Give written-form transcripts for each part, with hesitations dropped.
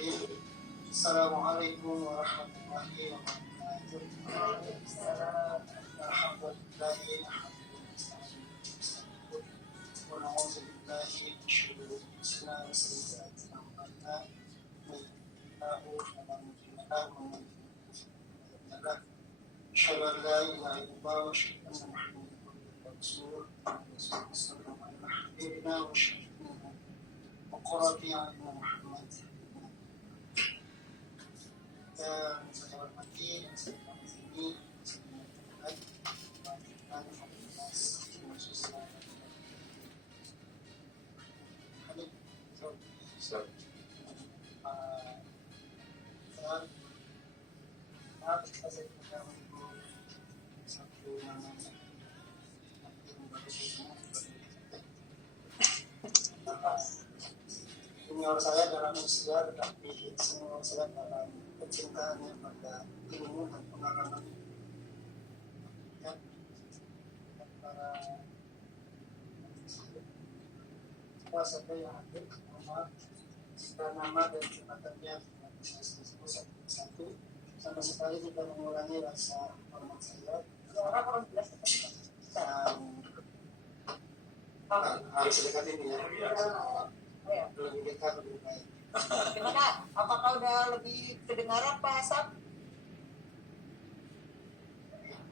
Bismillahirrahmanirrahim. Assalamualaikum warahmatullahi wabarakatuh. Alhamdulillahi wa na'udzu billahi min syururi anfusina wa sayyi'ati a'malina. Man yahdihillahu fala mudilla lahu wa man yudlil fala hadiya lahu. Asyhadu an la ilaha illallah wa asyhadu anna Muhammadan rasulullah. Sallallahu alaihi wa sallam. Qurrati a'yun Muhammad. Dan saya hormati dan saya hormati dan fakultas ilmu sosial. Junior saya dalam usia tetapi senior saya dalam kecintaannya pada ilmu dan pengalaman ya, para kuasa yang hadir nama dan jabatannya bisa disebut satu sama sekali tidak mengurangi rasa hormat saya dan harus dekat ini ya. Lebih dekat, lebih baik. Gimana? Apakah udah lebih kedengaran Pak Hasan?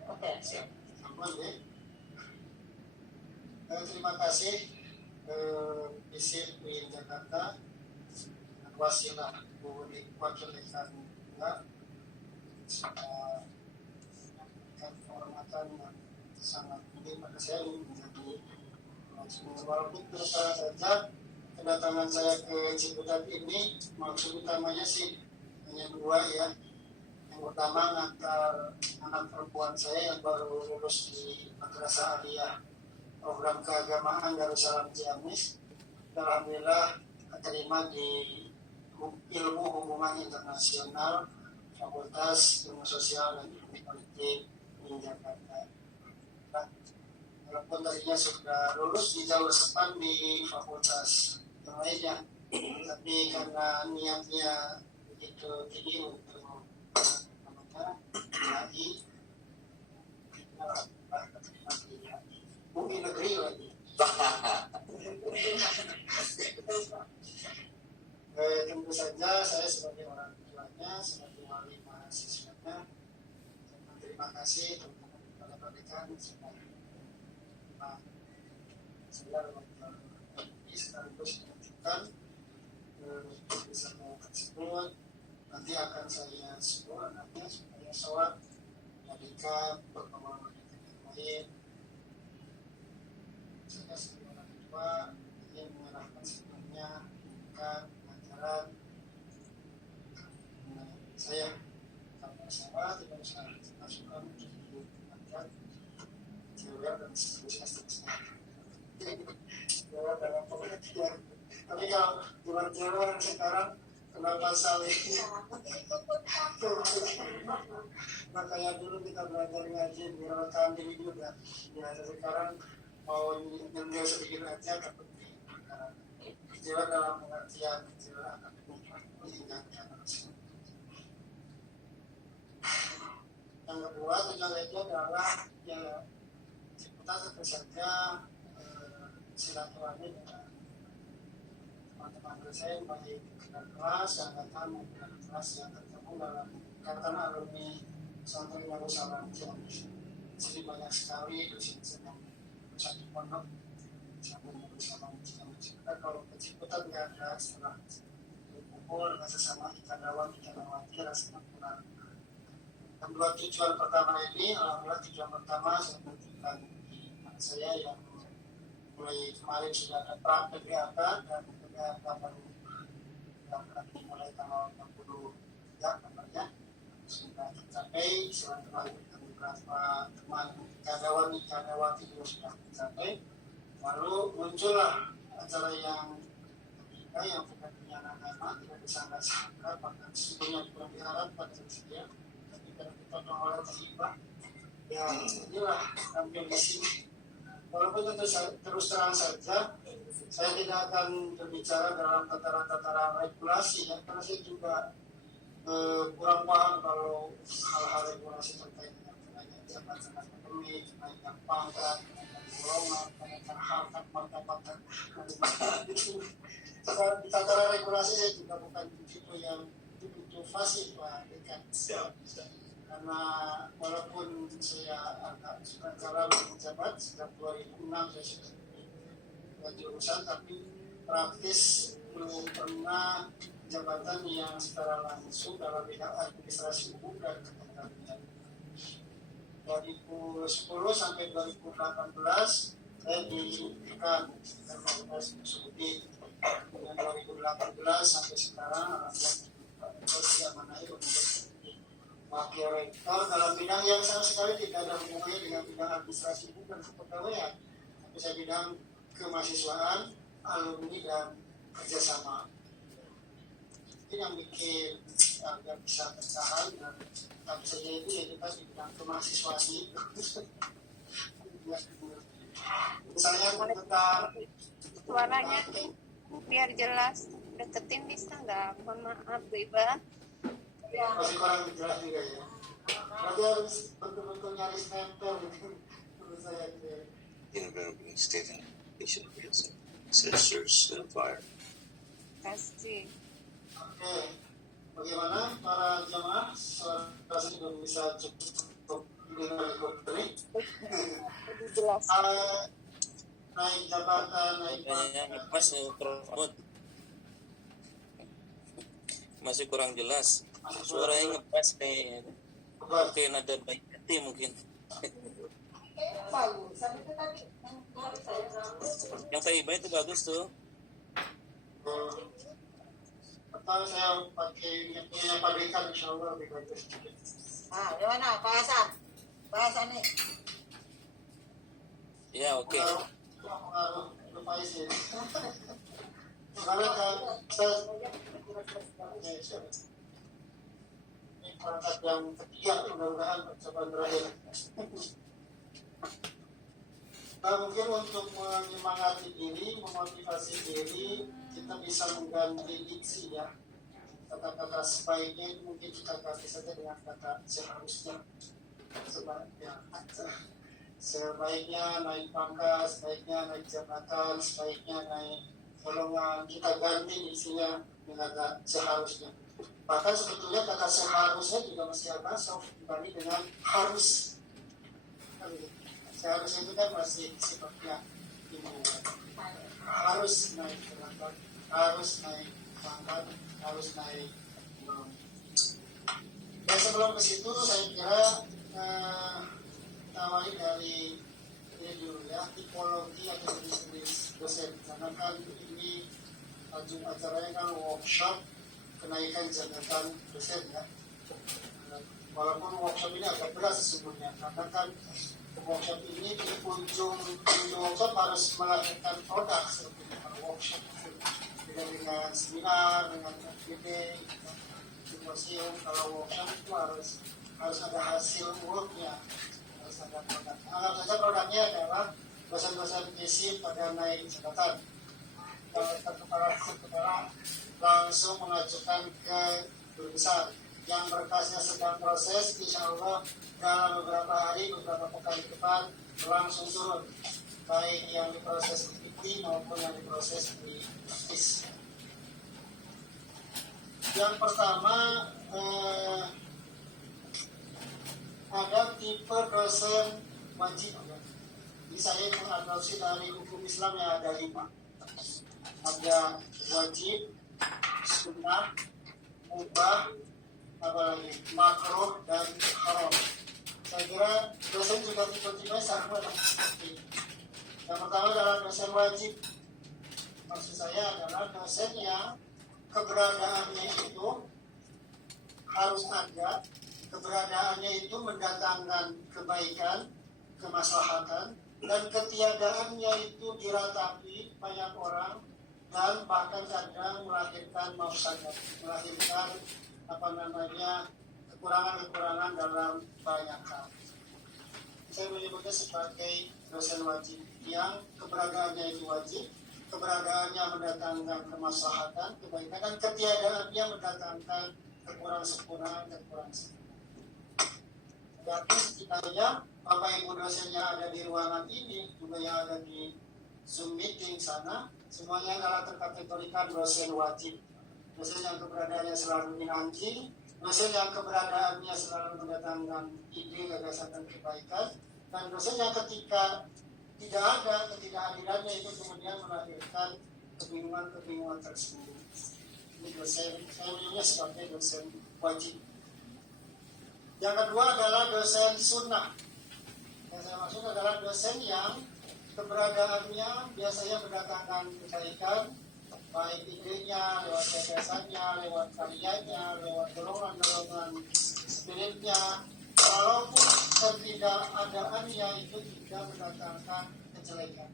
Oke, siap. Aman ya. Terima kasih Visip UIN Jakarta wasilah wakil dekan juga sudah memberikan kehormatan yang sangat tinggi pada saya menjadi walaupun terus saja kedatangan saya ke Ciputat ini maksud utamanya sih hanya dua ya. Yang pertama antar anak perempuan saya yang baru lulus di Madrasah Aliyah program keagamaan Darussalam Ciamis. Alhamdulillah terima di ilmu hubungan internasional Fakultas Ilmu Sosial dan Ilmu Politik di Jakarta. Walaupun tadinya sudah lulus di jalur sepan di fakultas yang lainnya, tapi karena niatnya begitu tinggi untuk HI, keterima di HI. Mungkin negeri lagi. Tentu saja saya sebagai orang tuanya, sebagai wali mahasiswanya, terima kasih kepada Pak Dekan sudah sekaligus menunjukkan tulisan tersebut. Nanti akan saya suruh anaknya supaya sholat mendekat berpengalaman yang lain. Saya sebagai orang tua ingin mengerahkan sepenuhnya pendidikan, pelajaran saya karena saya tidak usah masukkan untuk dilakukan teori dan seterusnya. Dalam pengertian. Tapi kalau di luar sekarang kenapa saling makanya dulu kita belajar ngaji merawatkan diri juga ya sekarang mau nyendil sedikit aja tapi kecewa dalam pengertian kecewa mengingatkan yang kedua tujuan itu adalah ya kita tentu saja silaturahmi dengan teman-teman saya baik di kelas, angkatan maupun kelas yang tergabung dalam ikatan alumni Pesantren Darussalam Ciamis. Jadi banyak sekali dosen-dosen yang satu pondok Pesantren Darussalam Ciamis. Kalau ke Ciputat nggak ada setelah berkumpul dengan sesama ikadawati rasanya kurang. Dan dua tujuan pertama ini, alhamdulillah tujuan pertama saya menunjukkan saya yang mulai kemarin sudah ada praktek PPAK dan PPAK baru mulai tanggal 60 ya kabarnya sudah tercapai. Selain kemarin beberapa teman ikadawati juga sudah tercapai. Lalu muncullah acara yang ketiga yang tidak punya nama, tidak disangka-sangka, bahkan sebelumnya kurang diharap pada saya, tapi kalau kita mengolah terlibat ya inilah tampil di sini. Walaupun tentu terus terang saja Saya tidak akan berbicara dalam tataran-tataran regulasi ya, karena saya juga kurang paham kalau hal-hal regulasi terkait dengan kenaikan jabatan akademik, kenaikan pangkat, kenaikan golongan, kenaikan harkat martabat. Itu di tataran regulasi saya juga bukan begitu yang begitu fasih Pak Dekan. Karena walaupun saya agak suka jalan menjabat sejak 2006 saya sudah jurusan, tapi praktis belum pernah jabatan yang secara langsung dalam bidang administrasi umum dan ketenagakerjaan. 2010 sampai 2018 saya diberikan Fakultas Psikologi. Kemudian 2018 sampai sekarang alhamdulillah diamanai untuk wakil rektor dalam bidang yang sama sekali tidak ada hubungannya dengan bidang administrasi umum dan kepegawaian, tapi saya bidang kemahasiswaan, alumni dan kerjasama. Ini yang bikin agar bisa bertahan dan tapi saja itu ya kita di bidang kemahasiswaan itu. Misalnya tentang suaranya biar jelas, deketin bisa nggak? Mohon maaf Iba. masih kurang jelas juga ya. Berarti harus betul-betul nyaris nempel mungkin menurut saya gitu ya. Developing state and nation fields and sensors and fire. Kasih. Oke, bagaimana para jamaah? Suara sudah bisa cukup dengar ini. Lebih jelas. Naik jabatan, naik Kayaknya Mas Prof. Ahmad masih kurang jelas. Suaranya ngepas kayaknya. Mungkin ada baik hati mungkin. Yang Taiba itu bagus tuh. atau saya pakai yang pabrikan insya Allah lebih bagus. Nah, gimana bahasa nih? Ya oke. Pengaruh Faiz ya. Karena kan saya ini perangkat yang ketiga mudah-mudahan percobaan berakhir. Nah, mungkin untuk menyemangati diri, memotivasi diri, kita bisa mengganti diksi ya. Kata-kata sebaiknya mungkin kita ganti saja dengan kata seharusnya. Sebaiknya naik pangkat, sebaiknya naik jabatan, sebaiknya naik golongan, kita ganti isinya dengan kata seharusnya. Bahkan sebetulnya kata seharusnya juga masih agak soft dibanding dengan harus. Seharusnya itu kan masih sifatnya harus naik jabatan, harus naik pangkat, harus naik. Dan sebelum ke situ saya kira awali dari ini dulu ya, tipologi atau jenis dosen. Karena kan ini acaranya kan workshop kenaikan jabatan dosen ya. Walaupun workshop ini agak berat sesungguhnya, karena kan workshop ini di ujung workshop harus melahirkan produk sebetulnya. Kalau workshop dengan seminar, dengan FGD, simposium, kalau workshop itu harus ada hasil worknya. Ada produk. Anggap saja produknya adalah dosen-dosen isi pada naik jabatan. Kepala langsung mengajukan ke guru besar yang berkasnya sedang proses, insya Allah dalam beberapa hari, beberapa pekan ke depan langsung turun, baik yang diproses di IPTI maupun yang diproses di praktis. Yang pertama ada tipe dosen wajib. Jadi saya mengadopsi dari hukum Islam yang ada 5. Ada wajib, sunnah, mubah, apalagi makruh dan haram. Saya kira dosen juga tipe-tipe sama. Yang pertama adalah dosen wajib. Maksud saya adalah dosen yang keberadaannya itu harus ada. Keberadaannya itu mendatangkan kebaikan, kemaslahatan, dan ketiadaannya itu diratapi banyak orang dan bahkan kadang melahirkan mafsadat, melahirkan kekurangan-kekurangan dalam banyak hal. Saya menyebutnya sebagai dosen wajib yang keberadaannya itu wajib keberadaannya mendatangkan kemaslahatan, kebaikan, dan ketiadaannya mendatangkan kekurangan-kekurangan. Berarti setidaknya Bapak Ibu dosennya ada di ruangan ini, juga yang ada di Zoom meeting sana, semuanya adalah terkategorikan dosen wajib. Dosen yang keberadaannya selalu dinanti, dosen yang keberadaannya selalu mendatangkan ide, gagasan, dan kebaikan, dan dosen yang ketika tidak ada, ketidakhadirannya itu kemudian melahirkan kebingungan tersebut. Ini dosen, saya menyebutnya sebagai dosen wajib. Yang kedua adalah dosen sunnah. Yang saya maksud adalah dosen yang keberadaannya biasanya mendatangkan kebaikan, baik idenya, lewat gagasannya, lewat karyanya, lewat dorongan-dorongan spiritnya, walaupun ketidakadaannya itu tidak mendatangkan kejelekan.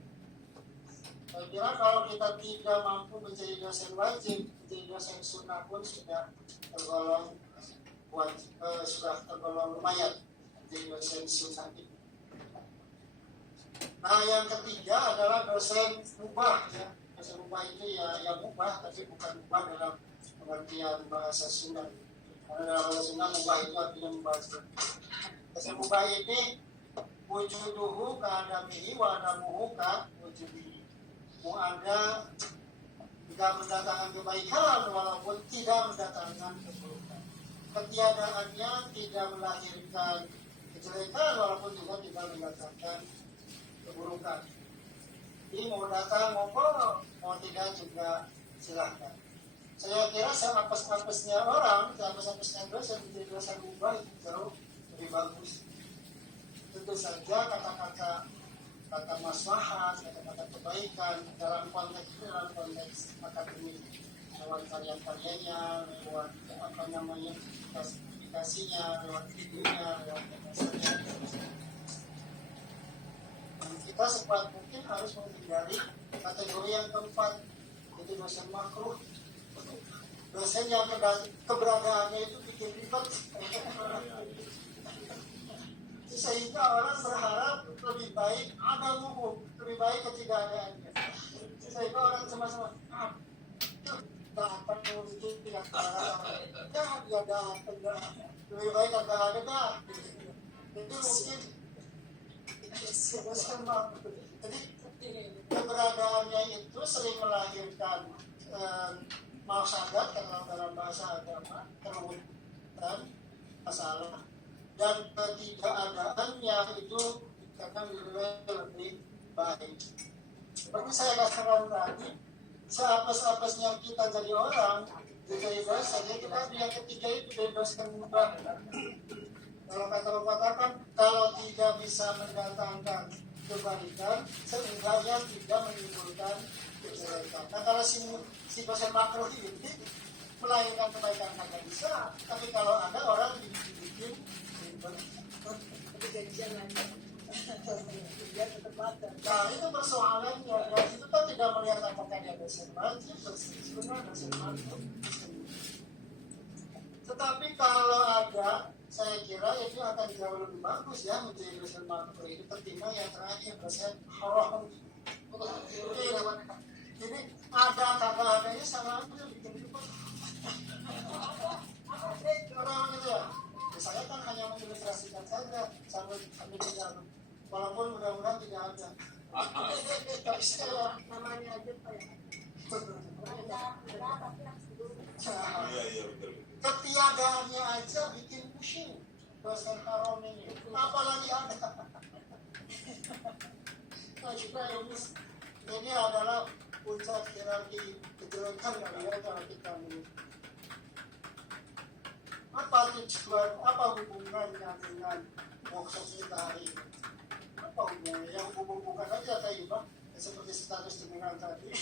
Saya kira kalau kita tidak mampu menjadi dosen wajib, menjadi dosen sunnah pun sudah tergolong lumayan menjadi dosen sunnah itu. Nah, yang ketiga adalah dosen mubah, ya. Dosen mubah itu ya mubah, tapi bukan mubah dalam pengertian bahasa Sunda. Karena dalam bahasa Sunda mubah itu artinya mubazir. Dosen mubah ini wujuduhu ka'adamihi wa adamuhu ka'wujudihi. Ada tidak mendatangkan kebaikan walaupun tidak mendatangkan keburukan. Ketiadaannya tidak melahirkan kejelekan walaupun juga tidak mendatangkan keburukan. Jadi mau datang ngobrol, mau tidak juga silahkan. Saya kira seapes-apesnya orang, seapes-apesnya dosen menjadi dosen ubah itu jauh lebih bagus. Tentu saja kata-kata maslahat, kata-kata kebaikan dalam konteks akademik, lewat karya-karyanya, lewat publikasinya, lewat videonya, lewat gagasannya. Kita sekuat mungkin harus menghindari kategori yang keempat, yaitu dosen makruh. Dosen yang keberadaannya itu bikin ribet, sehingga orang berharap lebih baik ada hukum, lebih baik ketidakadaannya. Sehingga orang sama-sama datang mungkin tidak datang, lebih baik agak ada dah. Itu mungkin jadi keberadaannya itu sering melahirkan mafsadat karena dalam bahasa agama kerumunan masalah, dan ketidakadaannya itu karena dinilai lebih baik. Seperti saya katakan tadi, seapes-apesnya kita jadi orang, jadi dosen, kita yang ketiga itu dari dosen mubah. Kalau kata katakan, kalau tidak bisa mendatangkan kebaikan, seenggaknya tidak menimbulkan kejelekan. Nah, kalau si dosen makruh ini melahirkan kebaikan nggak bisa, tapi kalau ada orang dibikin nah itu persoalannya, ya itu kan tidak melihat apakah dia dosen wajib, dosen sunnah, dosen makruh. Tetapi kalau ada, saya kira itu akan jauh lebih bagus ya menjadi dosen makruh itu ketimbang yang terakhir dosen haram. Jadi ada kagak adanya sama aja bikin ribet. Orang gitu ya. Saya kan hanya mengilustrasikan saja sambil tidak, walaupun mudah-mudahan tidak ada. Tapi saya namanya aja Pak ya. Ketiadaannya aja bikin pusing dosen haram ini, apalagi ada. Nah juga ini adalah puncak hierarki kejelekan kali ya kalau kita ini. Apa tujuan, apa hubungannya dengan workshop kita hari ini? Apa hubungannya? Yang hubung-hubungan aja tadi Pak, seperti status dengan tadi.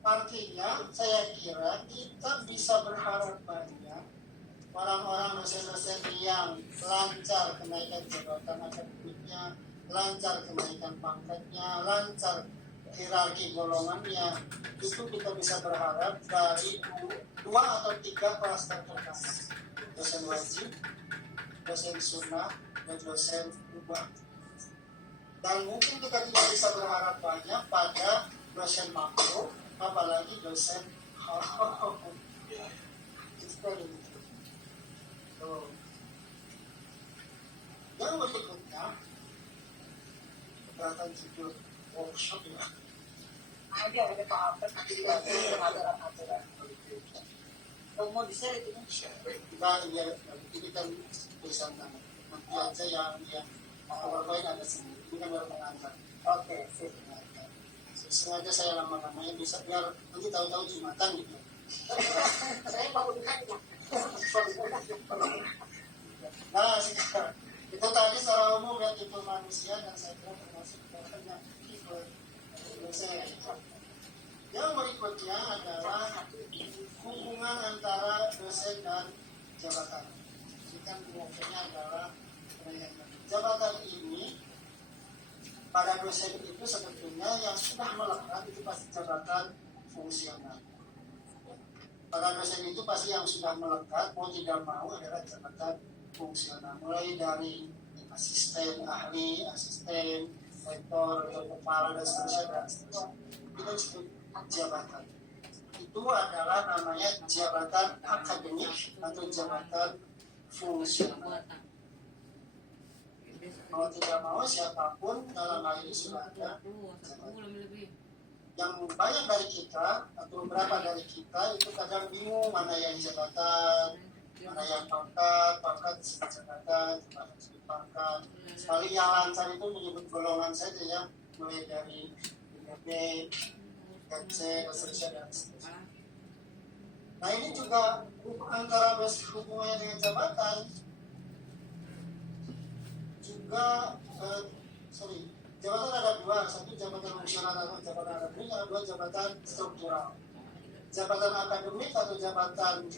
Artinya, saya kira kita bisa berharap banyak orang-orang dosen-dosen yang lancar kenaikan jabatan akademiknya, lancar kenaikan pangkatnya, lancar hierarki golongannya, itu kita bisa berharap dari 2 atau 3 klaster terutama, dosen wajib, dosen sunnah, dan dosen mubah. Dan mungkin kita tidak bisa berharap banyak pada dosen makro, apalagi dosen itu. Tuh. Yang berikutnya, keberatan judul workshop ya. Ada apa-apa nanti dibantu aturan. Kalau mau di-share itu kan? Kita lihat ini kan tulisan tangan. Nanti aja yang PowerPoint ada sendiri. Ini kan baru mengantar. Oke, sip. Sengaja saya lama-lamanya bisa biar nanti tahu-tahu Jumatan gitu. Saya mau ditanya. Nah, sekarang itu tadi secara umum ya tipe manusia dan saya kira termasuk banyak tipe dosen. Yang berikutnya adalah hubungan antara dosen dan jabatan. Ini kan pokoknya adalah jabatan ini pada dosen itu sebetulnya yang sudah melekat itu pasti jabatan fungsional. Pada dosen itu pasti yang sudah melekat mau tidak mau adalah jabatan fungsional. Mulai dari asisten ahli, asisten rektor atau kepala dan seterusnya. Itu disebut jabatan. Itu adalah namanya jabatan akademik atau jabatan fungsional. Mau tidak mau siapapun dalam hal ini sudah ada jabatan. Yang banyak dari kita atau beberapa dari kita itu kadang bingung mana yang jabatan, mana yang pangkat disebut jabatan, mana disebut pangkat. Paling yang lancar itu menyebut golongan saja ya, mulai dari B, C, dan seterusnya. Nah ini juga antara hubungannya dengan jabatan juga jabatan ada dua, satu jabatan fungsional atau jabatan akademik, ada dua jabatan struktural. Jabatan akademik atau jabatan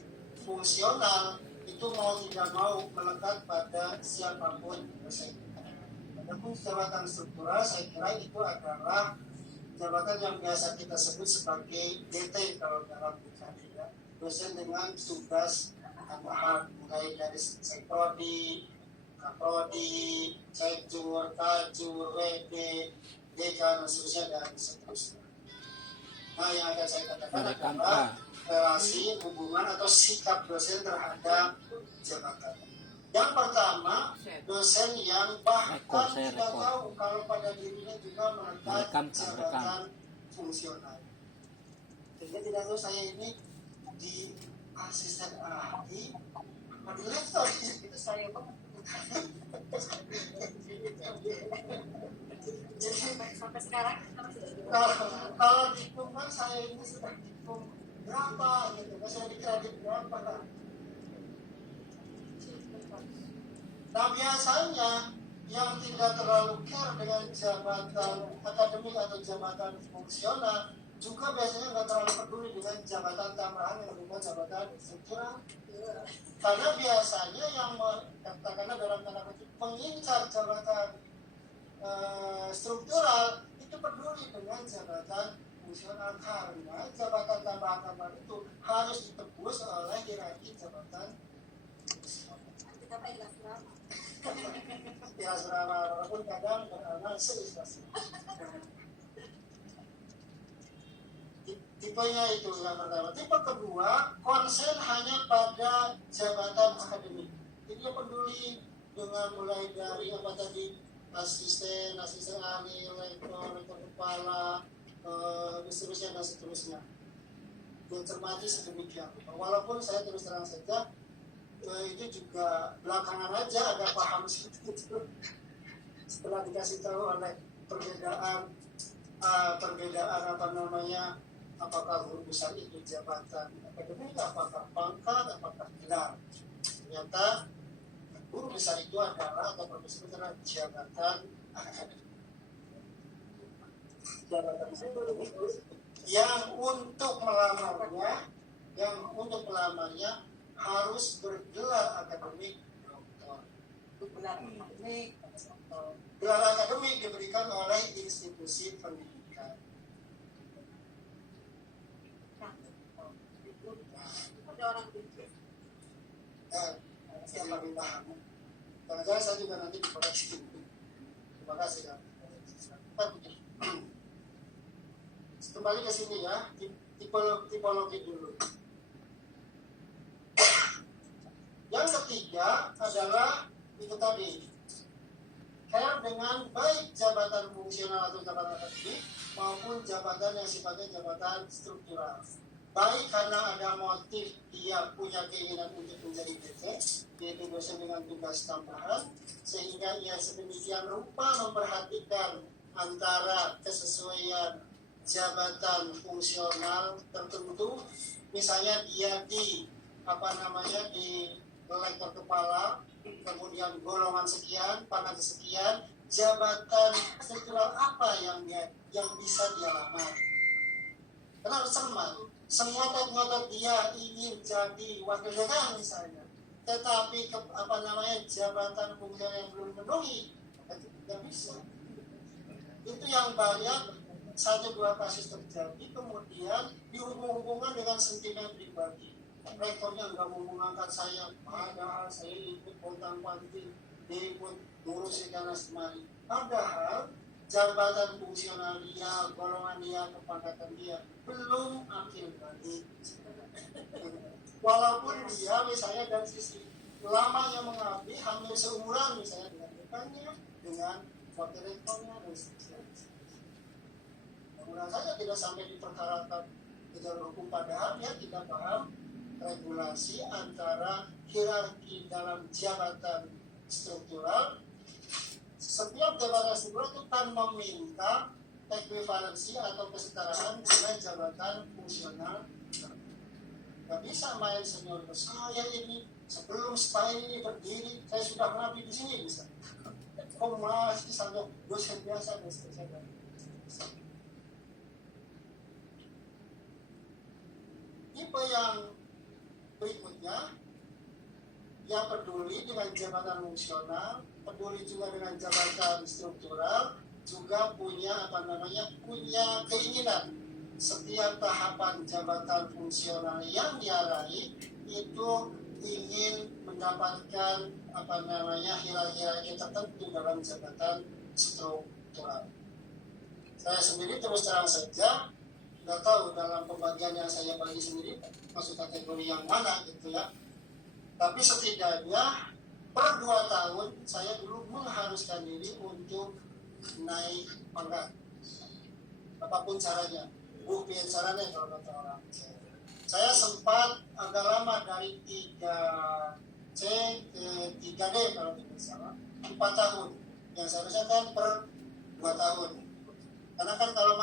fungsional itu mau tidak mau melekat pada siapapun dosen. Adapun jabatan struktural saya kira itu adalah jabatan yang biasa kita sebut sebagai DT kalau dalam ya, dosen dengan tugas tambahan mulai dari sekrodi, kaprodi, cekjur, kajur, WD, dekan, dan seterusnya. Nah, yang akan saya katakan adalah relasi, hubungan atau sikap dosen terhadap jabatan. Yang pertama, dosen yang bahkan tidak tahu kalau pada dirinya juga melekat jabatan fungsional. Sehingga tidak tahu saya ini di asisten ahli, di lektor itu saya banget. Sampai sekarang kalau dikumpulkan saya ini sudah dikum berapa gitu, saya dikredit berapa. Nah biasanya yang tidak terlalu care dengan jabatan akademik atau jabatan fungsional juga biasanya nggak terlalu peduli dengan jabatan tambahan yang bukan jabatan struktural. Karena biasanya yang katakanlah dalam tanda kutip mengincar jabatan struktural itu peduli dengan jabatan fungsional karena jabatan tambahan itu harus ditebus oleh hierarki jabatan fungsional. kita main drama. Ya selama walaupun kadang beramal seikhlasnya. Tipenya itu yang pertama. Tipe kedua, konsen hanya pada jabatan akademik. Jadi dia peduli dengan mulai dari apa tadi asisten ahli, rektor kepala, dan seterusnya. Dan cermati sedemikian. Walaupun saya terus terang saja itu juga belakangan aja agak paham seperti itu. Setelah dikasih tahu oleh perbedaan apa namanya, apakah guru besar itu jabatan akademik, apakah pangkat, apakah gelar. Ternyata guru besar itu adalah atau profesor itu adalah jabatan akademik. Jabatan itu yang untuk melamarnya harus bergelar akademik doktor. Gelar akademik diberikan oleh institusi pendidikan. Ada orang pikir Yang lebih paham. Jangan-jangan saya juga nanti dikoreksi. Terima kasih. kembali ke sini ya, tipologi dulu. Yang ketiga adalah itu tadi, care dengan baik jabatan fungsional atau jabatan akademik maupun jabatan yang sifatnya jabatan struktural. Baik karena ada motif dia punya keinginan untuk menjadi PT, yaitu dosen dengan tugas tambahan, sehingga ia sedemikian rupa memperhatikan antara kesesuaian jabatan fungsional tertentu, misalnya dia di di lektor kepala, kemudian golongan sekian, pangkat sekian, jabatan struktural apa yang bisa dia lamar. Karena semua ngotot dia ingin jadi wakil dekan misalnya, tetapi jabatan fungsional yang belum memenuhi, tidak bisa. Itu yang banyak 1-2 kasus terjadi, kemudian dihubung-hubungkan dengan sentimen pribadi. Rektornya nggak mau mengangkat saya, padahal saya ikut pontang-panting, ikut ngurusin karena semari. Padahal jabatan fungsional dia, golongan dia, kepangkatan dia belum akil balik. Walaupun dia misalnya dari sisi lamanya mengabdi, hampir seumuran misalnya dengan dekannya, dengan wakil rektornya, dan sebagainya. Mudah saja tidak sampai diperkarakan kejar hukum, padahal dia tidak paham regulasi antara hierarki dalam jabatan struktural. Setiap jabatan struktural itu kan meminta ekuivalensi atau kesetaraan dengan jabatan fungsional. Gak bisa main senior, saya ini sebelum setahun ini berdiri, saya sudah mengabdi di sini bisa. Kok masih sampai dosen biasa dan seterusnya. Tipe yang berikutnya, yang peduli dengan jabatan fungsional, peduli juga dengan jabatan struktural, juga punya punya keinginan setiap tahapan jabatan fungsional yang dia raih itu ingin mendapatkan hierarki tertentu dalam jabatan struktural. Saya sendiri terus terang saja nggak tahu dalam pembagian yang saya bagi sendiri masuk kategori yang mana gitu ya. Tapi setidaknya per 2 tahun saya dulu mengharuskan diri untuk naik pangkat. Apapun caranya, bukti caranya kalau kata orang. Saya sempat agak lama dari 3C ke 3D kalau tidak salah, 4 tahun. Yang seharusnya kan per 2 tahun. Karena kan kalau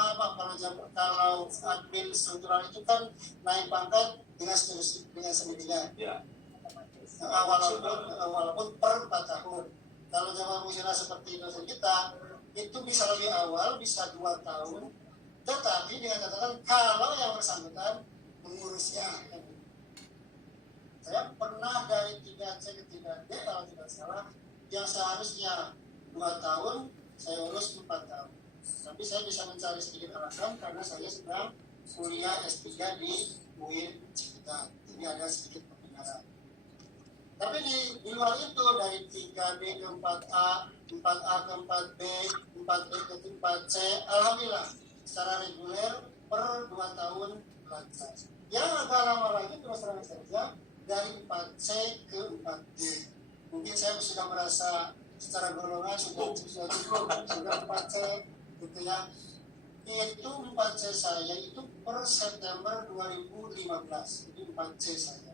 admin struktural itu kan naik pangkat dengan sendirinya. Ya. Walaupun per 4 tahun. Kalau jabatan fungsional seperti dosen kita itu bisa lebih awal, bisa 2 tahun. Tetapi dengan catatan kalau yang bersangkutan mengurusnya. Saya pernah dari 3C ke 3D kalau tidak salah, yang seharusnya 2 tahun saya urus 4 tahun. Tapi saya bisa mencari sedikit alasan karena saya sedang kuliah S3 di UIN Ciputat. Jadi ada sedikit perbedaan. Tapi di luar itu dari 3B ke 4A, 4A ke 4B, 4B ke 4C, alhamdulillah secara reguler per 2 tahun lancar. Yang agak lama lagi terus terang saja dari 4C ke 4D. Mungkin saya sudah merasa secara golongan sudah cukup, sudah 4C gitu ya. Itu 4C saya itu per September 2015. Itu 4C saya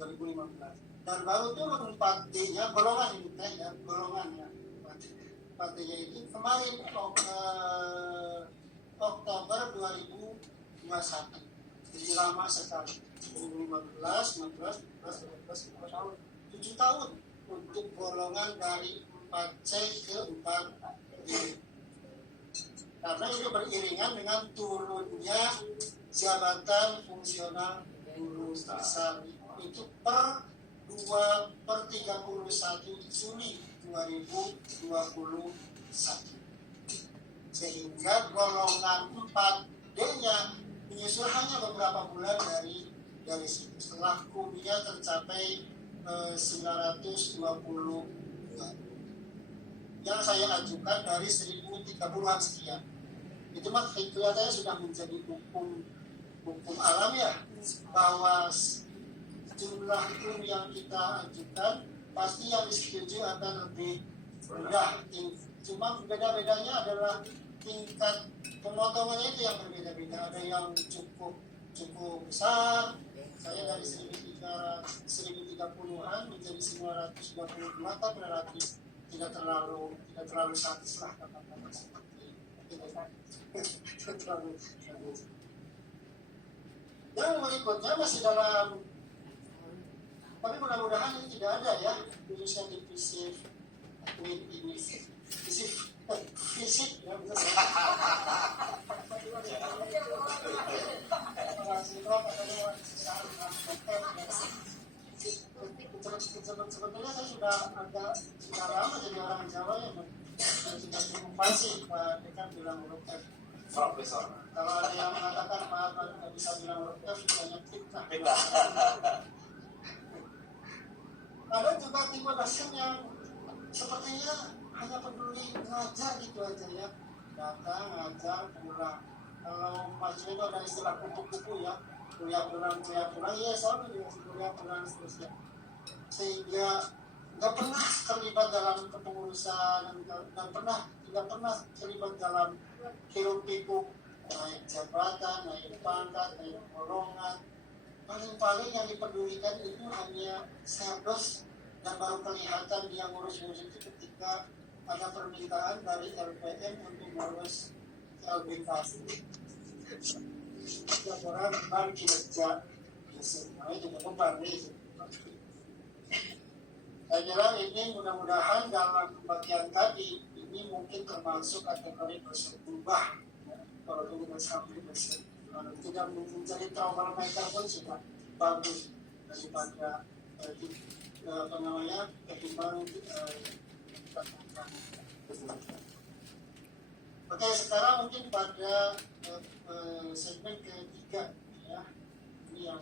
2015. Dan baru turun 4D-nya, golongan ini ya, golongannya 4D-nya itu kemarin Oktober 2021. Jadi lama sekali. 2015, 16, 17, 18 tahun. 7 tahun untuk golongan dari 4C ke 4D. Karena itu beriringan dengan turunnya jabatan fungsional guru besar itu per 31 Juli 2021. Sehingga golongan 4D-nya menyusul hanya beberapa bulan dari situ. Setelah kuliah tercapai 920 yang saya ajukan dari 1030-an sekian. Itu mah kelihatannya sudah menjadi hukum alam ya, bahwa jumlah itu yang kita ajukan pasti yang disetujui akan lebih rendah. Cuma beda-bedanya adalah tingkat pemotongannya itu yang berbeda-beda. Ada yang cukup besar, saya dari 1030-an menjadi 922 kan relatif tidak terlalu sadis lah kata-kata seperti itu kan. Yang berikutnya masih dalam, tapi mudah-mudahan ini tidak ada ya, khususnya di fisik ya, betul ya. Sebetulnya saya sudah lama jadi orang Jawa yang sudah cukup fasih. Pak Dekan bilang huruf F. Profesor. Kalau ada yang mengatakan maaf nggak bisa bilang huruf F, banyak fitnah. Ada juga tipe dosen yang sepertinya hanya peduli ngajar gitu aja ya, datang ngajar pulang. Kalau mahasiswa itu ada istilah kupu-kupu ya, kuliah pulang, ya sama juga kuliah pulang seterusnya, sehingga nggak pernah terlibat dalam kepengurusan dan tidak pernah terlibat dalam hiruk pikuk naik jabatan, naik pangkat, naik golongan. Paling yang dipedulikan itu hanya serdos, dan baru kelihatan dia ngurus-ngurus itu ketika ada permintaan dari LPM untuk ngurus LBK. Laporan bank kinerja, namanya juga beban itu. Saya kira ini mudah-mudahan dalam pembagian tadi ini mungkin termasuk kategori dosen berubah. Kalau dulu sampai dosen tidak menjadi trauma maker pun sudah bagus daripada ketimbang Oke, sekarang mungkin pada segmen ketiga ya, ini yang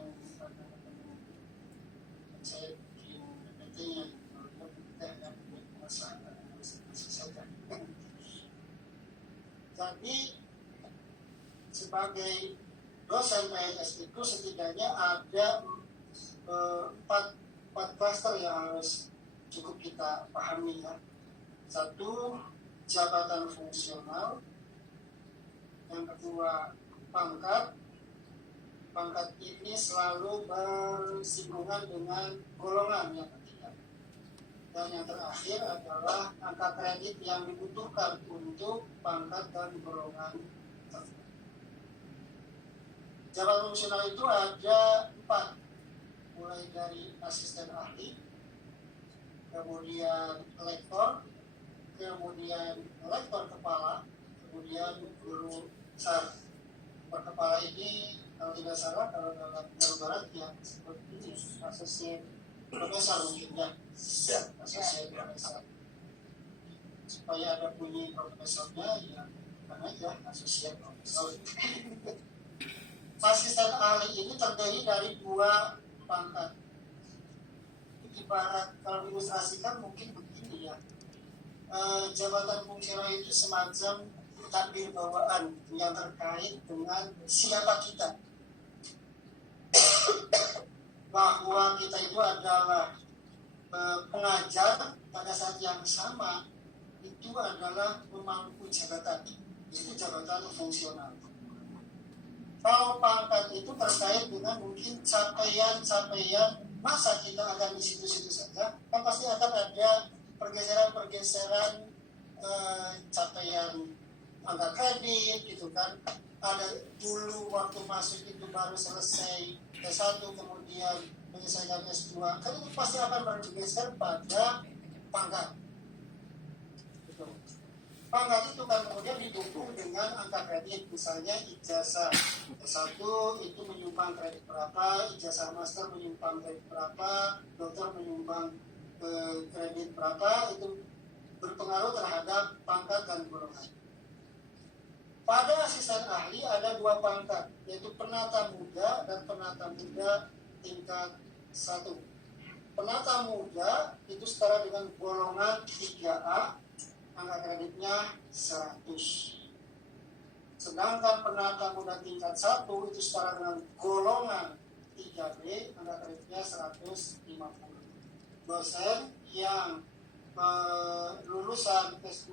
saya bikin PPT-nya jadi sebagai dosen PNS itu setidaknya ada empat klaster yang harus cukup kita pahami ya. Satu, jabatan fungsional. Yang kedua, pangkat. Pangkat ini selalu bersinggungan dengan golongan yang ketiga. Dan yang terakhir adalah angka kredit yang dibutuhkan untuk pangkat dan golongan. Jabatan fungsional itu ada 4, mulai dari asisten ahli, kemudian lektor, kemudian lektor kepala, kemudian guru besar. Kepala ini kalau tidak salah kalau dalam Jawa Barat yang disebut asosiat profesor mungkin ya, asosiat profesor. Supaya ada bunyi profesornya ya, karena aja asosiat profesor. Asisten ahli ini terdiri dari 2 pangkat. Ibarat kalau diilustrasikan mungkin begini ya, jabatan fungsional itu semacam takbir bawaan yang terkait dengan siapa kita, bahwa kita itu adalah pengajar pada saat yang sama itu adalah pemangku jabatan, itu jabatan fungsional. Kalau pangkat itu terkait dengan mungkin capaian masa kita akan di situ-situ saja, kan pasti akan ada pergeseran capaian angka kredit gitu kan. Ada dulu waktu masuk itu baru selesai S1 kemudian menyelesaikan S2, kan itu pasti akan bergeser pada pangkat. Gitu. Pangkat itu kan kemudian didukung dengan angka kredit, misalnya ijazah S1 itu menyumbang kredit berapa, ijazah master menyumbang kredit berapa, dokter menyumbang kredit berapa, itu berpengaruh terhadap pangkat dan golongan. Pada asisten ahli ada 2 pangkat, yaitu penata muda dan penata muda tingkat 1. Penata muda itu setara dengan golongan 3A, angka kreditnya 100. Sedangkan penata muda tingkat 1 itu setara dengan golongan 3B, angka kreditnya 150. Dosen yang lulusan S2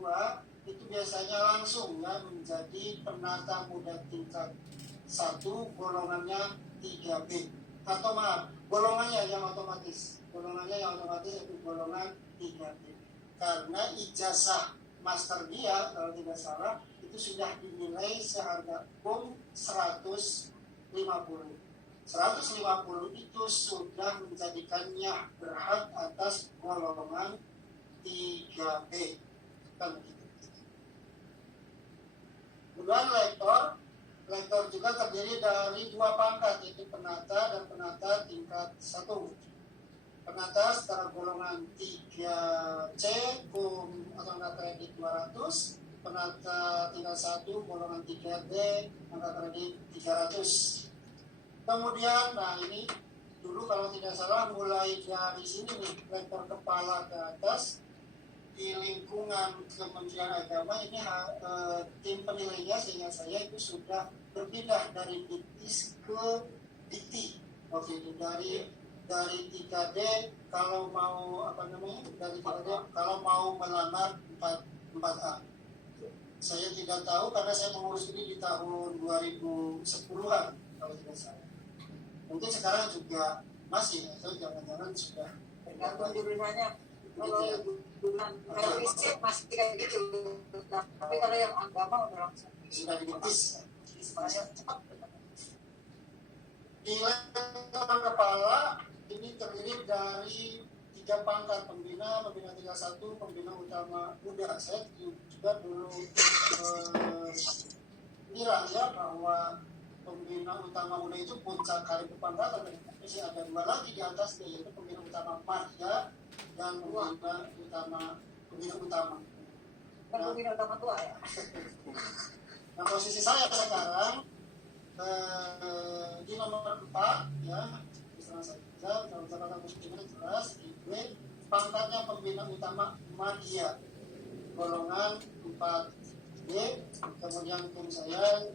itu biasanya langsung ya menjadi penata muda tingkat 1 golongannya 3B. Atau maaf, golongannya yang otomatis itu golongan 3B. Karena ijazah master dia kalau tidak salah itu sudah dinilai seharga pun 150. 150 itu sudah menjadikannya berhak atas golongan 3B. Kan begitu. Kemudian lektor juga terdiri dari 2 pangkat, yaitu penata dan penata tingkat 1. Penata setara golongan 3C atau angka kredit 200, penata tingkat 1 golongan 3D angka kredit 300. Kemudian, nah ini dulu kalau tidak salah mulai dari sini nih, lektor kepala ke atas di lingkungan Kementerian Agama ini tim penilainya sehingga saya itu sudah berpindah dari Diktis ke Dikti waktu itu dari 3D kalau mau dari 3D kalau mau melamar 4A. Saya tidak tahu karena saya mengurus ini di tahun 2010-an kalau tidak salah. Mungkin sekarang juga masih atau jangan-jangan sudah Tergantung jurusannya. Kalau fisik masih kayak gitu. Tapi kalau yang agama udah langsung sudah diktis. Sebenarnya cepat. Di lektor kepala ini terdiri dari 3 pangkat, pembina tingkat 1, pembina utama muda. Saya juga dulu kira ya bahwa pembina utama muda itu puncak kali kepangkatan, masih ada 2 lagi di atasnya, yaitu pembina utama madya dan pembina utama. Pembina utama tua ya. Nah, posisi saya sekarang di nomor 4 ya, misalnya saya kalau catatan posisinya jelas, ini pangkatnya pembina utama madya golongan 4D. Kemudian tim saya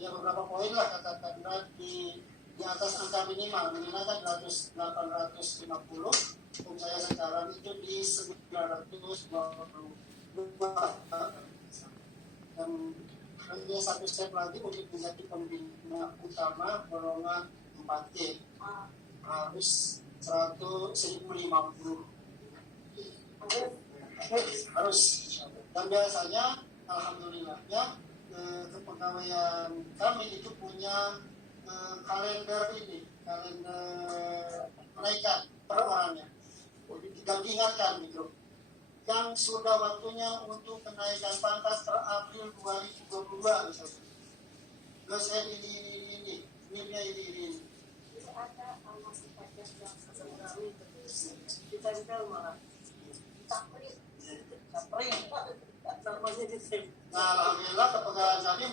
beberapa poin lah katakanlah di atas angka minimal kan 850. Tim saya sekarang itu di 922 dan hanya 1 step lagi untuk menjadi pembina utama golongan 4D harus 1.050 harus. Dan biasanya alhamdulillahnya kepegawaian kami itu punya kalender kenaikan per orangnya, dan diingatkan gitu yang sudah waktunya untuk kenaikan pangkat per April 2022 misalnya. Dosen ini Ada masih pajak yang sebenarnya kita malah tapri. Nah, alhamdulillah kepegawaian kami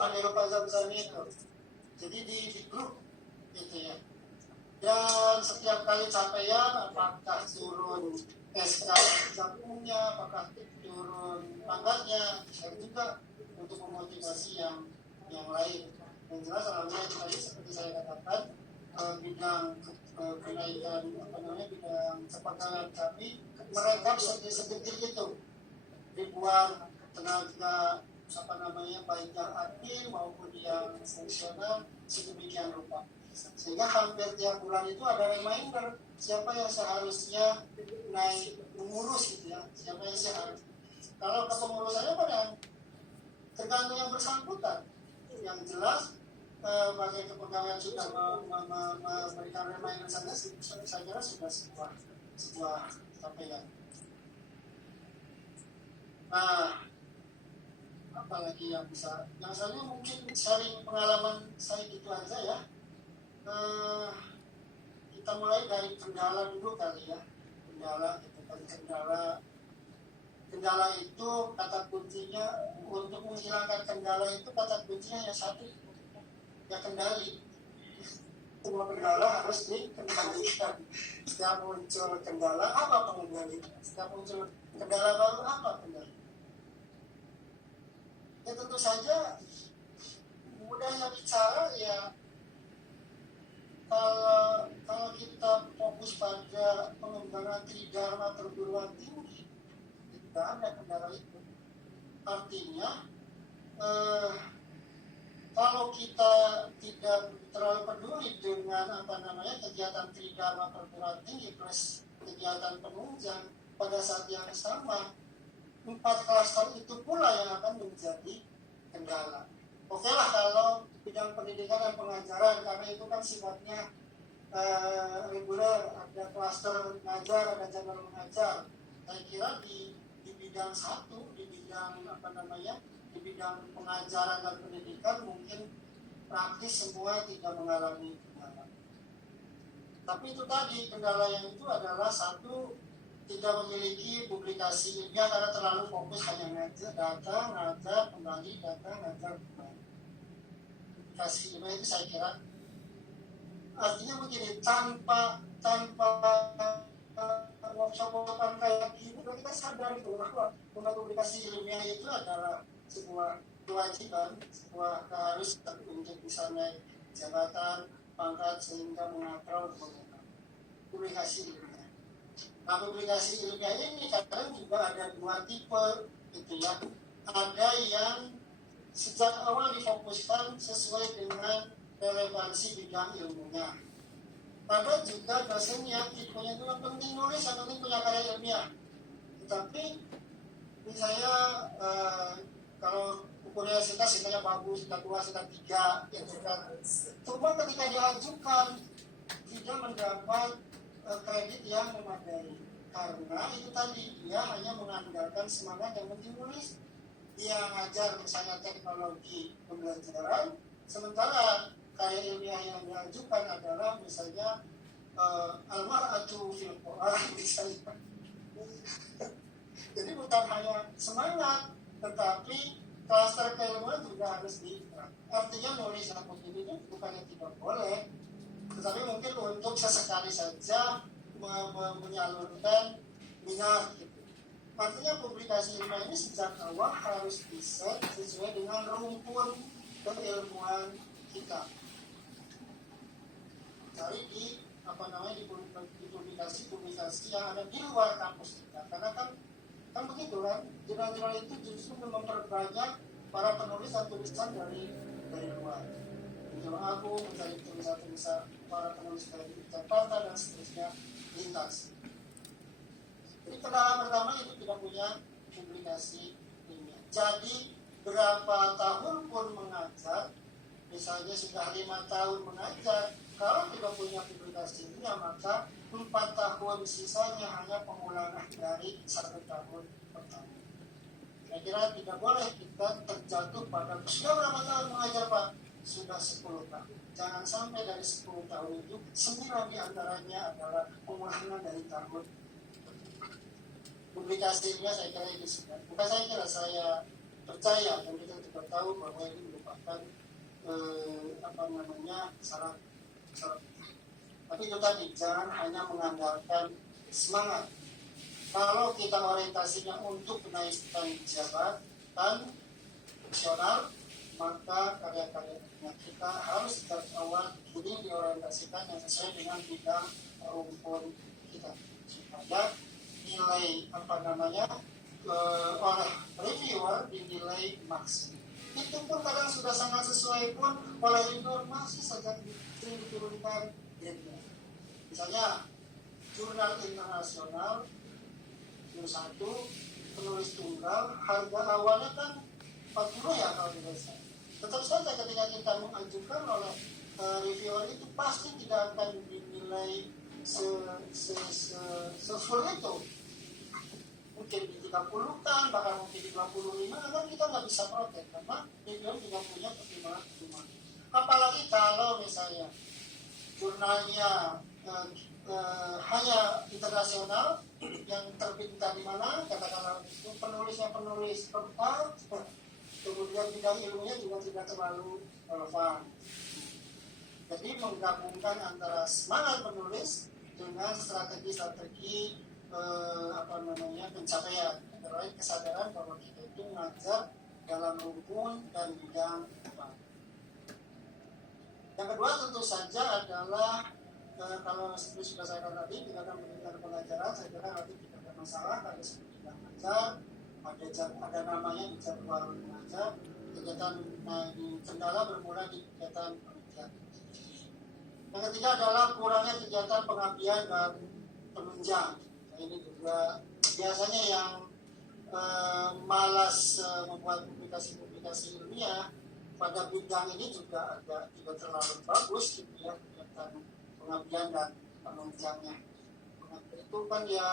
meniru Pak Zamzami itu. Jadi di grup gitu ya. Dan setiap kali capaian, apakah turun SK jampungnya, apakah turun pangkatnya, saya juga untuk memotivasi yang lain. Yang jelas alhamdulillah tadi seperti saya katakan, bidang kenaikan bidang kepegawaian kami merekap sedetil itu ribuan tenaga baik yang admin maupun yang fungsional sedemikian rupa, sehingga hampir tiap bulan itu ada reminder siapa yang seharusnya naik mengurus gitu ya, siapa yang seharusnya. Kalau kepengurusannya pada tergantung yang bersangkutan. Yang jelas bagi kepegawaian sudah memberikan reminder saja, saya kira sudah sebuah capaian. Nah, apalagi yang bisa, yang saya mungkin sharing pengalaman saya gitu aja ya. Kita mulai dari kendala dulu kali ya. Kendala itu kata kuncinya, untuk menghilangkan kendala itu kata kuncinya yang satu, ya kendali. semua kendala harus dikendalikan. Setiap muncul kendala, apa pengendalinya? Setiap muncul kendala baru, apa kendali? Ya tentu saja mudahnya bicara ya kalau kita fokus pada pengembangan tridharma perguruan tinggi, tidak ada kendala itu. Artinya kalau kita tidak terlalu peduli dengan kegiatan tridharma perguruan tinggi plus kegiatan penunjang pada saat yang sama, 4 klaster itu pula yang akan menjadi kendala. Oke lah kalau bidang pendidikan dan pengajaran, karena itu kan sifatnya reguler, ada klaster mengajar, ada cabang mengajar. Saya kira di bidang satu, di bidang di bidang pengajaran dan pendidikan mungkin praktis semua tidak mengalami kendala. Tapi itu tadi, kendala yang itu adalah satu, tidak memiliki publikasi ilmiah karena terlalu fokus hanya ngajar data, ngajar kembali, data, ngajar kembali. Publikasi ilmiah itu saya kira artinya begini, tanpa workshop-workshopan kayak gini kita sadar bahwa publikasi ilmiah itu adalah sebuah kewajiban, sebuah keharusan untuk bisa naik jabatan, pangkat sehingga mengatrol publikasi ilmiah. Nah, publikasi ilmiah ini kadang juga ada 2 tipe gitu ya. Ada yang sejak awal difokuskan sesuai dengan relevansi bidang ilmunya. Ada juga dosen yang tipenya itu penting nulis, yang penting punya karya ilmiah. Tetapi misalnya kalau universitas sebenarnya bagus, sekitar 2, sekitar 3, gitu kan. Cuma ketika diajukan tidak mendapat kredit yang memadai. Karena itu tadi, dia hanya mengandalkan semangat yang penting nulis. Dia ngajar misalnya teknologi pembelajaran, sementara karya ilmiah yang diajukan adalah misalnya al-mar'atu fil Qur'an misalnya. Jadi bukan hanya semangat, tetapi klaster keilmuan juga harus artinya nulis yang begini itu bukannya tidak boleh, tetapi mungkin untuk sesekali saja menyalurkan minat gitu. Artinya publikasi ilmiah ini sejak awal harus bisa sesuai dengan rumpun keilmuan kita. Cari di publikasi yang ada di luar kampus kita, karena kan begitu kan, jurnal-jurnal itu justru memperbanyak para penulis dan tulisan dari luar. Jurnal aku mencari tulisan-tulisan para penulis dari Jakarta dan seterusnya lintas. Jadi kendala pertama itu tidak punya publikasi ilmiah. Jadi berapa tahun pun mengajar, misalnya sudah 5 tahun mengajar, kalau tidak punya publikasi ilmiah maka 4 tahun sisanya hanya pengulangan dari 1 tahun pertama. Saya kira tidak boleh kita terjatuh pada sudah berapa tahun mengajar Pak? Sudah 10 tahun. Jangan sampai dari 10 tahun itu 9 diantaranya adalah pengulangan dari tahun. Publikasi ilmiah saya kira itu sudah. Bukan saya kira, saya percaya dan kita juga tahu bahwa ini merupakan syarat. Tapi itu tadi, jangan hanya mengandalkan semangat. Kalau kita orientasinya untuk menaikkan jabatan nasional, maka karya-karya kita harus dari awal ini diorientasikan yang sesuai dengan bidang rumpun kita, supaya nilai oleh reviewer dinilai maksimal. Itu pun kadang sudah sangat sesuai pun oleh reviewer masih saja diturunkan grade-nya. Misalnya jurnal internasional Q1 penulis tunggal, harga awalnya kan 40 ya kalau tidak salah. Tetap saja ketika kita mengajukan oleh reviewer itu pasti tidak akan dinilai se-full itu. Mungkin di 30 kan, bahkan mungkin di 25 kan kita nggak bisa protes karena reviewer juga punya pertimbangan. Apalagi kalau misalnya jurnalnya hanya internasional yang terbit di mana, katakanlah itu penulis kemudian bidang ilmunya juga tidak terlalu relevan. Jadi menggabungkan antara semangat menulis dengan strategi-strategi pencapaian, antara lain kesadaran bahwa kita itu mengajar dalam rukun dan bidang apa. Yang kedua tentu saja adalah kalau seperti sudah saya katakan tadi, kita akan mendengar pengajaran, saya kira nanti tidak ada masalah, ada seperti yang mengajar, ada namanya di jadwal mengajar, kegiatan kendala bermula di kegiatan penelitian. Yang ketiga adalah kurangnya kegiatan pengabdian dan penunjang. Nah, ini juga biasanya yang malas membuat publikasi ilmiah pada bidang ini juga agak tidak terlalu bagus gitu ya, kegiatan pengabdian dan penunjangnya. Itu kan ya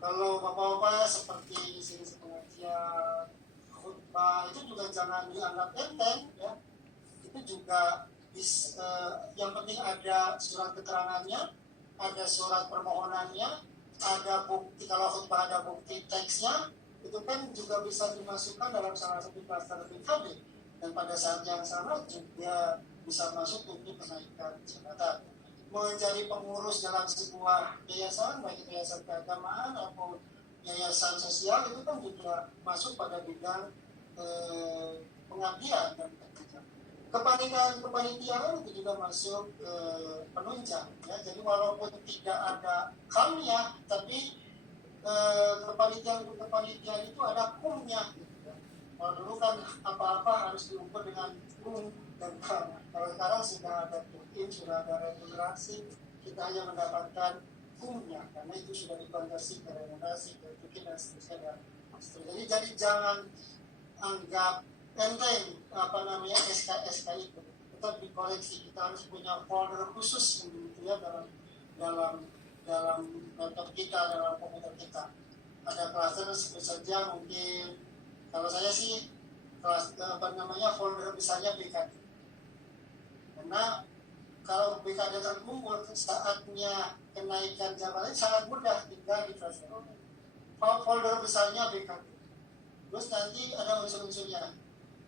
kalau bapak-bapak seperti sini pengajian, khutbah itu juga jangan dianggap enteng ya. Itu juga yang penting ada surat keterangannya, ada surat permohonannya, ada bukti, kalau khutbah ada bukti teksnya, itu kan juga bisa dimasukkan dalam salah satu klaster BKD, dan pada saat yang sama juga bisa masuk untuk kenaikan jabatan. Menjadi pengurus dalam sebuah yayasan, baik itu yayasan keagamaan atau yayasan sosial, itu kan juga masuk pada bidang pengabdian dan kepanitiaan itu juga masuk penunjang ya. Jadi walaupun tidak ada hamnya, tapi kepanitiaan itu ada kumnya gitu ya. Kalau dulu kan apa-apa harus diukur dengan kum dan kam. Kalau sekarang sudah ada tukin, sudah ada regulasi, kita hanya mendapatkan kumnya karena itu sudah dikonversi ke regulasi, ke tukin dan seterusnya. Jadi jangan anggap enteng SK itu, tetap dikoleksi. Kita harus punya folder khusus gitu ya dalam laptop kita, dalam komputer kita. Ada klaster sebut saja, mungkin kalau saya sih folder besarnya BKD. Karena kalau BKD terkumpul, saatnya kenaikan jabatan sangat mudah, tinggal di transfer. Folder besarnya BKD. Terus nanti ada unsur-unsurnya,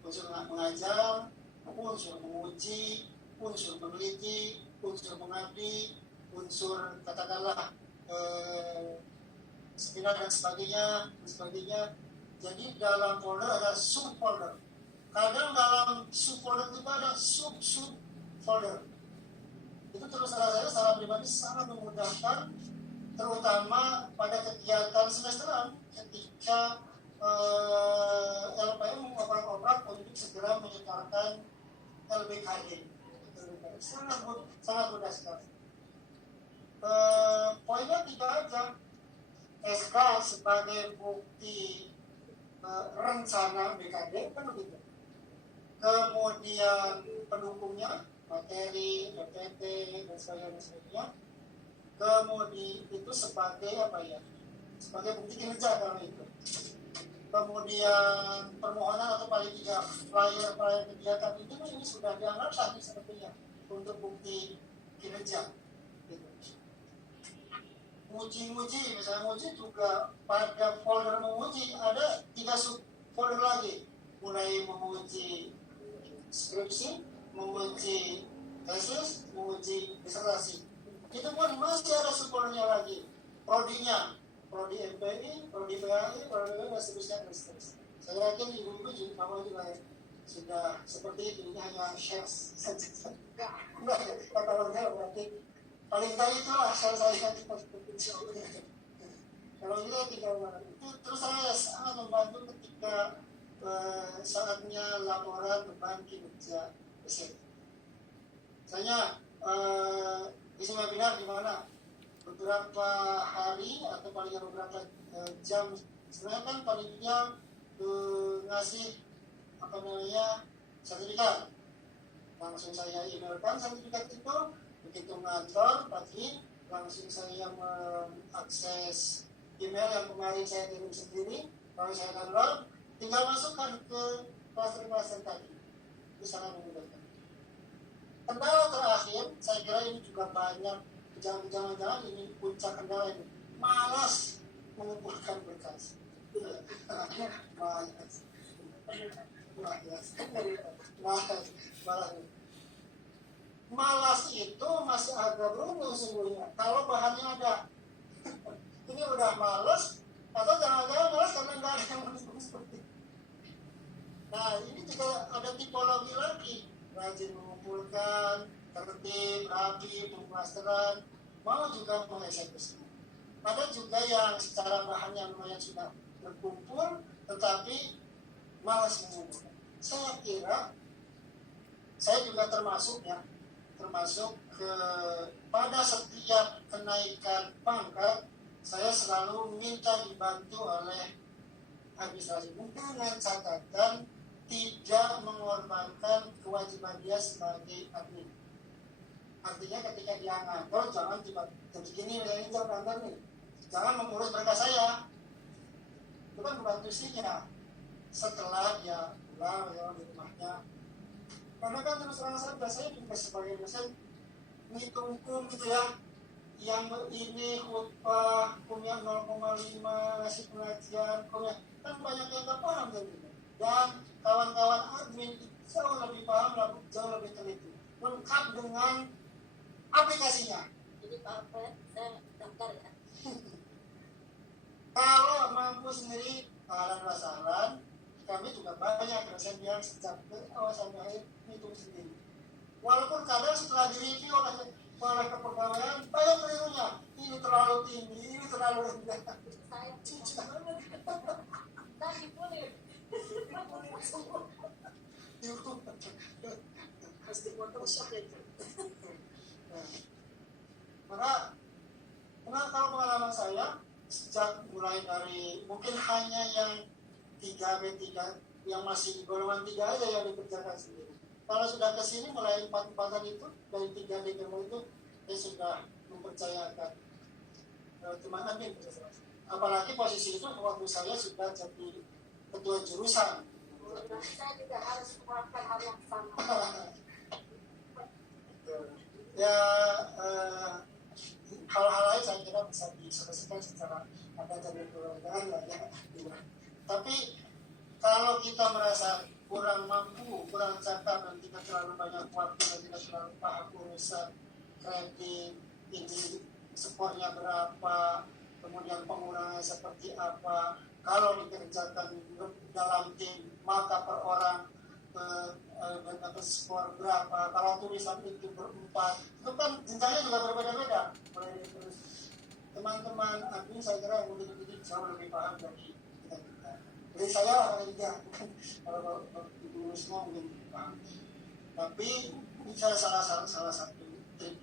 unsur mengajar, unsur menguji, unsur meneliti, unsur mengabdi, unsur katakanlah seminar dan sebagainya. Jadi dalam folder ada subfolder. Kadang dalam subfolder itu ada sub-folder. Itu terus saya secara pribadi sangat memudahkan, terutama pada kegiatan semesteran ketika LPM ngobrol untuk segera menyetorkan LBKD. Sangat mudah sekali. Poinnya tiga aja. SK sebagai bukti rencana BKD kan begitu. Kemudian pendukungnya, materi, PPT dan sebagainya. Kemudian itu sebagai sebagai bukti kinerja kalau itu. Kemudian permohonan atau paling tidak flyer kegiatan itu ini sudah dianggap sah sebetulnya untuk bukti kinerja. Gitu. Uji misalnya uji juga pada folder menguji ada 3 subfolder lagi, mulai menguji skripsi, menguji tesis, menguji disertasi. Itu pun masih ada subfoldernya lagi, prodinya. Prodi MPI, Prodi PAI, Prodi dan seterusnya. Saya yakin ibu-ibu juga sudah seperti itu, ini hanya shares saja. Kalau enggak berarti paling kali itulah saya kalau kita tinggal itu terus saya sangat membantu ketika saatnya laporan beban kinerja riset. Misalnya isi webinar di mana beberapa hari atau paling beberapa jam, sebenarnya kan panitia ngasih sertifikat, langsung saya emailkan sertifikat itu, begitu ngantor pagi langsung saya mengakses email yang kemarin saya kirim sendiri, lalu saya download, tinggal masukkan ke klaster tadi. Itu sangat memudahkan. Kendala terakhir, saya kira ini juga banyak. Jangan-jangan ini puncak kendala ini, malas mengumpulkan berkas. malas itu masih agak beruntung sesungguhnya kalau bahannya ada. Ini udah malas atau jangan-jangan malas karena nggak ada yang mendukung seperti itu. Nah ini juga ada tipologi lagi, rajin mengumpulkan, tertib, rapi, pemplasteran, mau juga mengeksekusi. Ada juga yang secara bahannya lumayan sudah berkumpul tetapi malas mengumpulkan. Saya kira saya juga termasuk pada setiap kenaikan pangkat saya selalu minta dibantu oleh administrasi dengan catatan tidak mengorbankan kewajiban dia sebagai admin. Artinya ketika dia ngantor jangan tiba-tiba begini misalnya jam kantor nih, jangan mengurus berkas saya, itu kan membantu setelah dia pulang ya di rumahnya. Karena kan terus terang saja saya juga sebagai dosen ngitung gitu ya, yang ini khutbah punya 0,5 ngasih pengajian punya kan banyak yang nggak paham gitu. Dan kawan-kawan admin jauh lebih paham, jauh lebih teliti, lengkap dengan aplikasinya. Jadi Pak Alfred, saya daftar ya. Kalau mampu sendiri saran kami juga banyak dosen yang sejak awal sampai akhir hitung sendiri. Walaupun kadang setelah direview oleh kepegawaian banyak kelirunya, ini terlalu tinggi, ini terlalu rendah. Saya Cici. tadi boleh. Pasti Photoshop itu. Maka kalau pengalaman saya sejak mulai dari mungkin hanya yang 3B3 yang masih di golongan 3 aja yang dikerjakan sendiri. Kalau sudah ke sini mulai 4-4an itu dari 3D itu saya sudah mempercayakan teman admin. Apalagi posisi itu waktu saya sudah jadi ketua jurusan. Saya juga harus melakukan hal yang sama. Ya hal-hal lain saya kira bisa diselesaikan secara akademik keluargaan lah ya. Tapi kalau kita merasa kurang mampu, kurang cakap dan tidak terlalu banyak waktu dan tidak terlalu paham urusan kredit, ini skornya berapa, kemudian pengurangannya seperti apa, kalau dikerjakan dalam tim maka per orang dapat skor berapa, kalau tulisan itu berempat, itu kan jenjangnya juga berbeda-beda. Mulai terus teman-teman admin saya kira yang begitu jauh lebih paham dari kita. Jadi saya orang ketiga, kalau tulisnya mungkin paham. Tapi ini salah satu trik.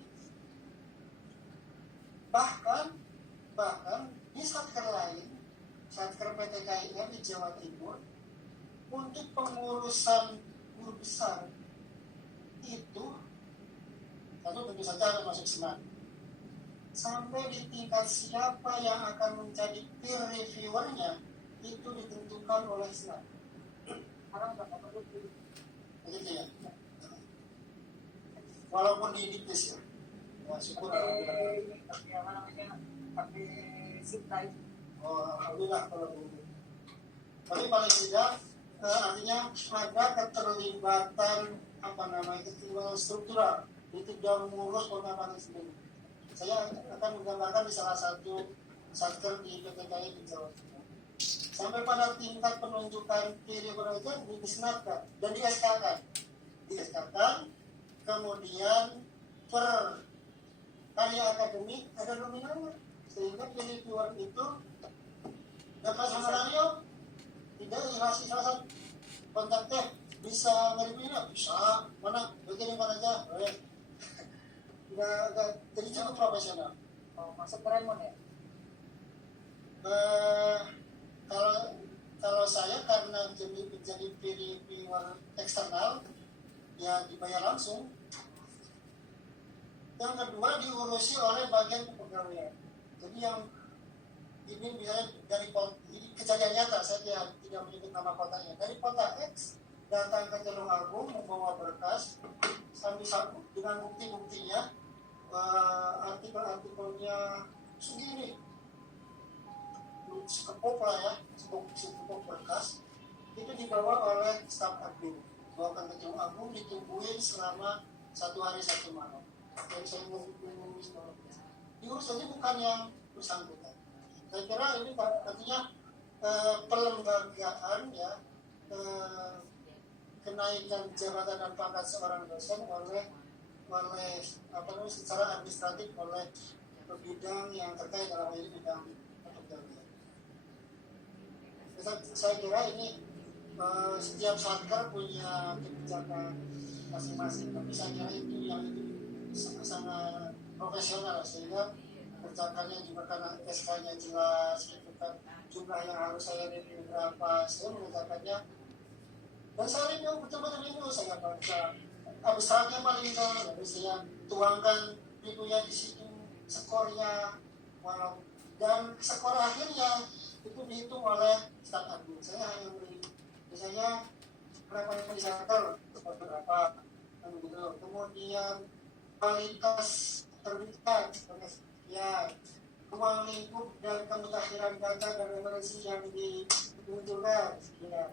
Bahkan di satker lain, satker PTKIN di Jawa Timur, untuk pengurusan guru besar itu satu tentu saja harus masuk senat. Sampai di tingkat siapa yang akan menjadi peer reviewernya itu ditentukan oleh senat. Sekarang nggak perlu Begitu ya. Walaupun di diktis ya. Ya syukur yang namanya pakai supply. Oh, alhamdulillah kalau begitu. Tapi paling tidak artinya ada keterlibatan keterlibatan struktural itu tidak mengurus pengamatan sendiri. Saya akan menggambarkan di salah satu satker di PTKI di Jawa Timur. Sampai pada tingkat penunjukan peer itu disenatkan dan di-SK-kan, kemudian per karya akademik ada nominalnya, sehingga peer reviewer itu dapat honorarium. Tidak salah kontaknya bisa nge-review bisa mana begini mana aja boleh. Nggak jadi cukup profesional. Masuk ke Raymond ya? Kalau saya karena menjadi peer reviewer eksternal ya dibayar langsung. Yang kedua diurusi oleh bagian kepegawaian. Jadi yang ini misalnya dari ini kejadian nyata, saya tidak menyebut nama kotanya. Dari kota X datang ke Tulung Agung membawa berkas sambil dengan bukti-buktinya, artikel-artikelnya segini, sekepok lah ya, sekepok berkas itu dibawa oleh staf admin, bawa ke Tulung Agung, ditungguin selama 1 hari 1 malam. Dan saya mengurus diurus aja bukan yang bersangkutan. Saya kira ini artinya pelembagaan ya, kenaikan jabatan dan pangkat seorang dosen oleh secara administratif oleh bidang yang terkait dalam ini bidang kepegawaian. Saya kira ini setiap satker punya kebijakan masing-masing, tapi saya kira itu sangat profesional sehingga kerjakannya juga karena SK-nya jelas, gitu kan, jumlah yang harus saya review berapa, saya mengerjakannya dan saya review betul-betul itu saya baca abstraknya paling enggak, lalu saya tuangkan reviewnya di situ, skornya, dan skor akhirnya itu dihitung oleh staf admin. Saya hanya beri misalnya berapa yang disarankan berapa, gitu. Kemudian kualitas terlihat ya, ruang lingkup dan kemutakhiran data dan referensi yang dimunculkan ya.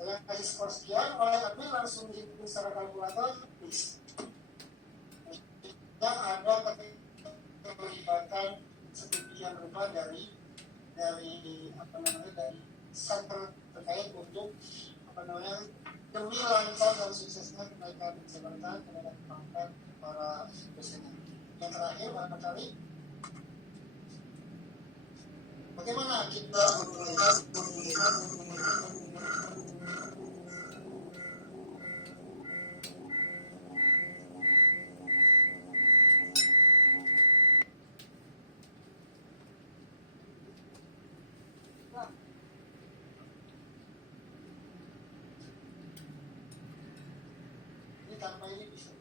Saya kasih skor sekian, oleh admin langsung dihitung secara kalkulator, dan ada keterlibatan sedemikian rupa dari satker terkait untuk demi lancar dan suksesnya kenaikan jabatan, kenaikan pangkat para dosen. Yang terakhir barangkali bagaimana kita tanpa ini bisa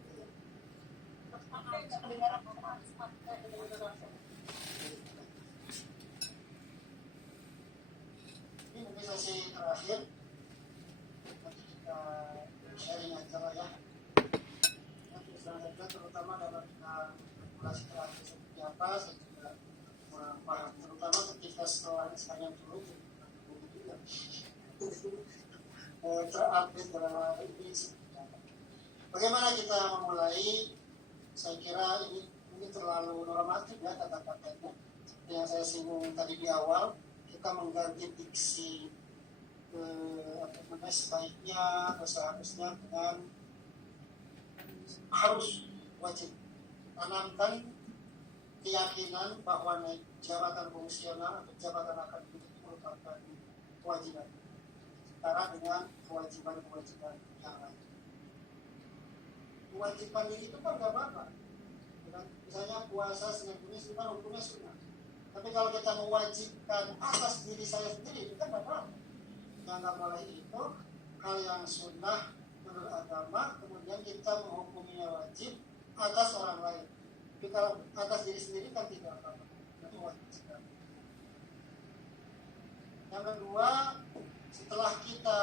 ini mungkin sesi terakhir, nanti kita sharing aja lah ya. Nanti selanjutnya terutama dalam regulasi terakhir seperti apa, saya juga paham, terutama ketika setelah misalnya dulu terupdate dalam hal ini. Bagaimana kita memulai? Saya kira ini terlalu normatif ya kata-katanya. Seperti yang saya singgung tadi di awal, kita mengganti diksi sebaiknya atau seharusnya dengan harus wajib tanamkan keyakinan bahwa naik jabatan fungsional atau jabatan akademik itu merupakan kewajiban setara dengan kewajiban-kewajiban yang lain. Kewajiban diri itu kan gak apa-apa. Misalnya puasa Senin Kamis itu kan hukumnya sunnah. Tapi kalau kita mewajibkan atas diri saya sendiri itu kan gak apa-apa. Yang gak boleh itu hal yang sunnah menurut agama, kemudian kita menghukuminya wajib atas orang lain. Tapi kalau atas diri sendiri kan tidak apa-apa. Itu wajib. Yang kedua, setelah kita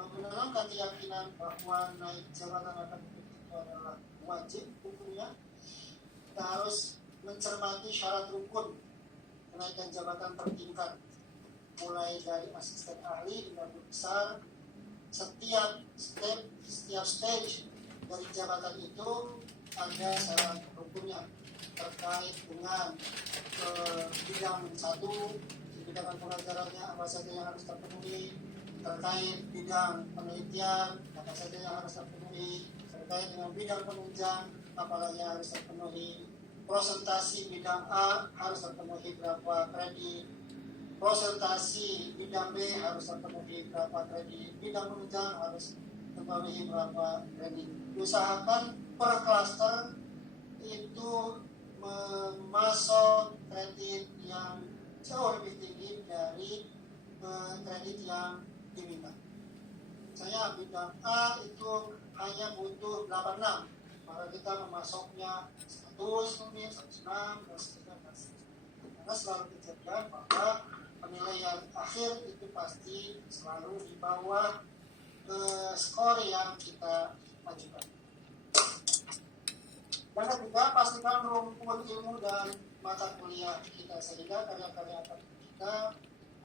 menanamkan keyakinan bahwa naik jabatan akademik itu adalah wajib hukumnya, kita harus mencermati syarat rukun kenaikan jabatan per tingkat, mulai dari asisten ahli hingga guru besar. Setiap stage dari jabatan itu ada syarat rukunnya terkait dengan bidang satu, bidang pengajarannya apa saja yang harus terpenuhi, terkait bidang penelitian apa saja yang harus terpenuhi, terkait dengan bidang penunjang apalagi yang harus terpenuhi, presentasi bidang A harus terpenuhi berapa kredit, presentasi bidang B harus terpenuhi berapa kredit, bidang penunjang harus terpenuhi berapa kredit. Usahakan per klaster itu memasuk kredit yang jauh lebih tinggi dari kredit yang diminta. Saya bidang A itu hanya butuh 86, maka kita memasuknya 100 mungkin 106 dan seterusnya. Karena selalu kejadian bahwa penilaian akhir itu pasti selalu di bawah skor yang kita ajukan. Dan ketiga, pastikan rumpun ilmu dan mata kuliah kita sehingga karya-karya akademik kita,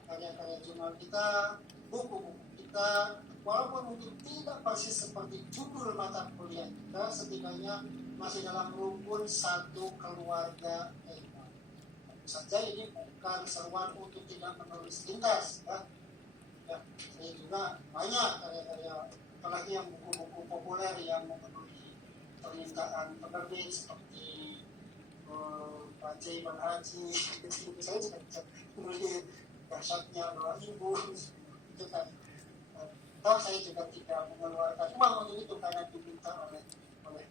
karya-karya jurnal kita, buku-buku kita walaupun mungkin tidak persis seperti judul mata kuliah kita, setidaknya masih dalam rukun satu keluarga ilmuwan. Tentu saja ini bukan seruan untuk tidak menulis lintas, ya. Ya, saya juga banyak karya-karya, apalagi yang buku-buku populer yang memenuhi permintaan penerbit seperti Pak C. Bang Haji, saya juga bisa menulis dahsyatnya Doa Ibu, itu kan. Toh saya juga tidak mengeluarkan uang untuk itu karena diminta oleh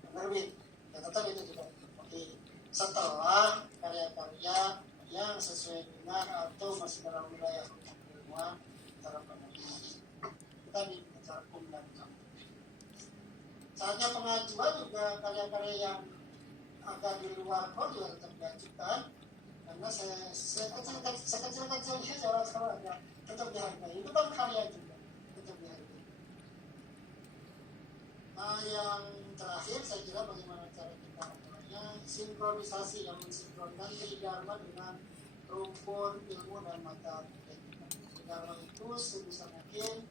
penerbit. Ya tetap itu juga dipakai setelah karya-karya yang sesuai dengan atau masih dalam wilayah ilmuwan dalam penerbit. Kita bicara hukum dan kamu. Saatnya pengajuan juga karya-karya yang agak di luar kode juga tetap diajukan, karena sekecil-kecilnya salah ya tetap dihargai. Itu kan karya juga tetap dihargai. Nah, yang terakhir saya kira bagaimana cara kita memulainya, sinkronisasi yang mensinkronkan tridharma dengan rukun ilmu dan mata kuliah kita. Tridharma itu sebisa mungkin,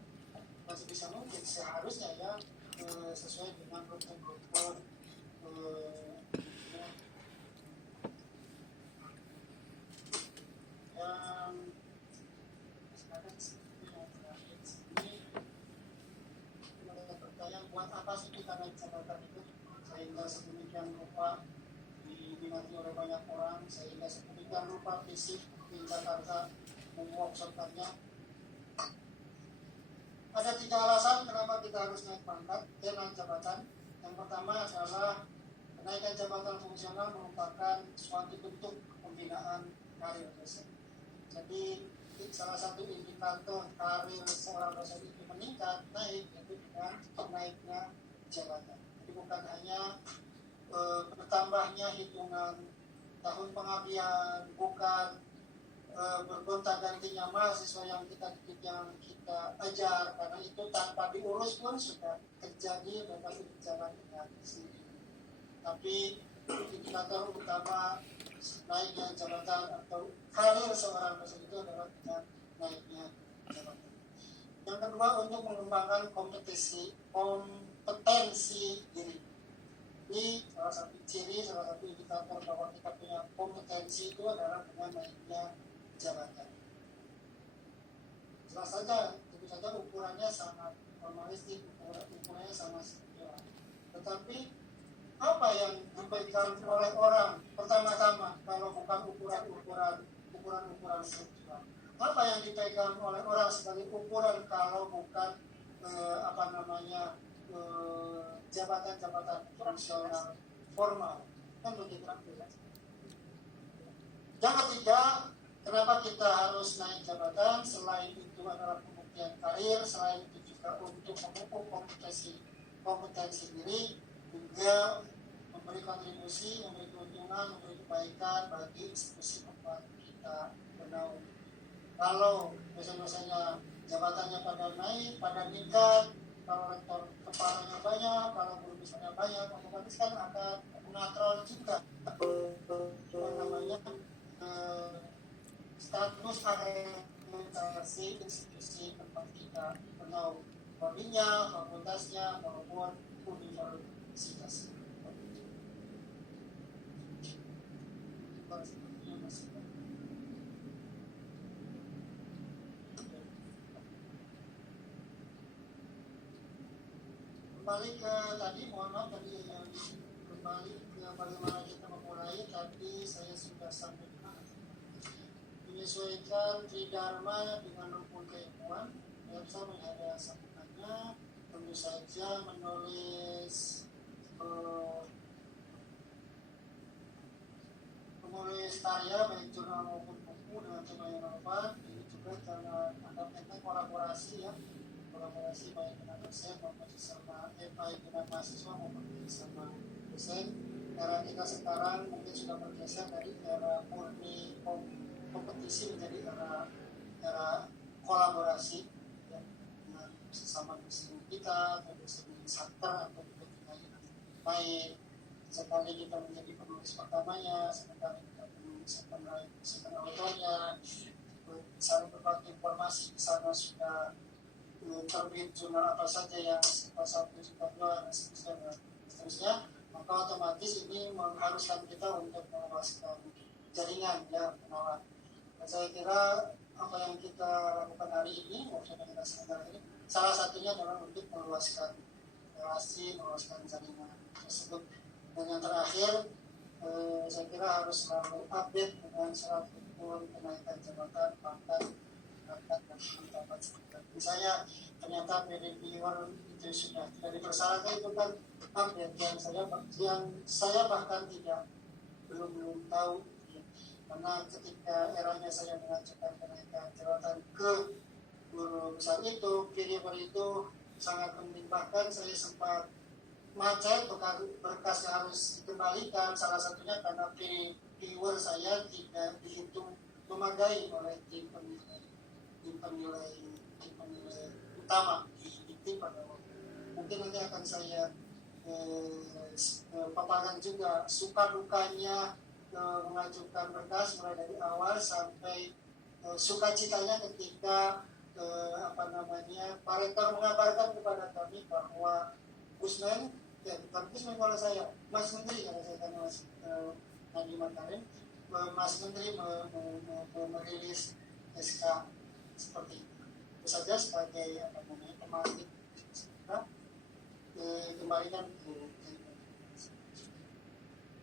masih bisa mungkin seharusnya ya sesuai dengan rukun-rukun yang sekarang yang terakhir ini pertanyaan, buat apa sih kita naik jabatan itu sehingga sedemikian rupa diminati oleh banyak orang, sehingga sedemikian rupa fisik di Jakarta meworkshopkannya. Ada 3 alasan kenapa kita harus naik pangkat dan naik jabatan. Yang pertama adalah kenaikan jabatan fungsional merupakan suatu bentuk pembinaan karir dosen. Jadi salah satu indikator karir seorang dosen itu meningkat, naik, yaitu dengan naiknya jabatan. Jadi bukan hanya bertambahnya hitungan tahun pengabdian, bukan bergonta-gantinya mahasiswa yang kita ajar, karena itu tanpa diurus pun sudah terjadi dan pasti berjalan dengan sendiri. Tapi indikator utama naiknya jabatan atau karir seorang dosen itu adalah dengan naiknya jabatan. Yang kedua, untuk mengembangkan kompetensi diri. Ini salah satu ciri, salah satu indikator bahwa kita punya kompetensi itu adalah dengan naiknya jabatan. Jelas saja, tentu saja ukurannya sangat formalistik, ukurannya sangat sederhana. Tetapi apa yang dipegang oleh orang pertama-tama kalau bukan ukuran struktural? Apa yang dipegang oleh orang sebagai ukuran kalau bukan jabatan-jabatan fungsional formal? Kan begitu. Yang ketiga, kenapa kita harus naik jabatan? Selain itu adalah pembuktian karir, selain itu juga untuk mengukur kompetensi diri, juga memberi kontribusi, memberi keuntungan, memberi kebaikan bagi institusi tempat kita bernaung. Kalau dosen-dosennya jabatannya pada naik, pada meningkat, kalau rektor kepalanya banyak, kalau guru besarnya banyak, otomatis kan akan mengatrol juga status akreditasi institusi tempat kita bernaung, prodinya, fakultasnya, maupun universitas. Kembali ke tadi, mohon maaf tadi kembali ke bagaimana kita memulai. Tadi saya sudah sampaikan menyesuaikan tridharma dengan rukun keilmuan. Saya ada sambungannya, tentu saja menulis karya baik jurnal maupun buku dengan tema yang relevan. Ini juga karena ada teknik kolaborasi baik dengan dosen maupun sesama baik dengan mahasiswa maupun sesama dosen. Karena kita sekarang mungkin sudah bergeser dari era murni kompetisi menjadi era kolaborasi ya, dengan sesama dosen kita, atau dosen satker atau juga yang lain. Sekali kita menjadi penulis pertamanya, sekali kita penulis second autornya, saling berbagi informasi di sana sudah terbit jurnal apa saja yang sifat 1, sifat 2, dan seterusnya, maka otomatis ini mengharuskan kita untuk meluaskan jaringan ya penawar. Dan saya kira apa yang kita lakukan hari ini, maksudnya kita sebentar ini, salah satunya adalah untuk meluaskan relasi, meluaskan jaringan tersebut. Dan yang terakhir, saya kira harus selalu update dengan surat kenaikan jabatan, pangkat, dan penetapan. Misalnya ternyata reviewer itu sudah tidak dipersyaratkan, itu kan update yang saya bahkan belum tahu ya. Karena ketika eranya saya mengajukan kenaikan jabatan ke guru besar itu, reviewer itu sangat penting, bahkan saya sempat macet, berkas harus dikembalikan, salah satunya karena viewer saya tidak dihitung memadai oleh tim penilai utama di tim pada waktu. Mungkin nanti akan saya paparkan juga suka dukanya mengajukan berkas mulai dari awal sampai sukacitanya ketika Pak Rektor mengabarkan kepada kami bahwa Gusmen, ya bukan Gusmen kalau saya, Mas Menteri, kalau saya tanya Mas Nadiem Makarim, Mas Menteri merilis SK seperti itu. Itu saja sebagai pemahaman kita kembalikan ke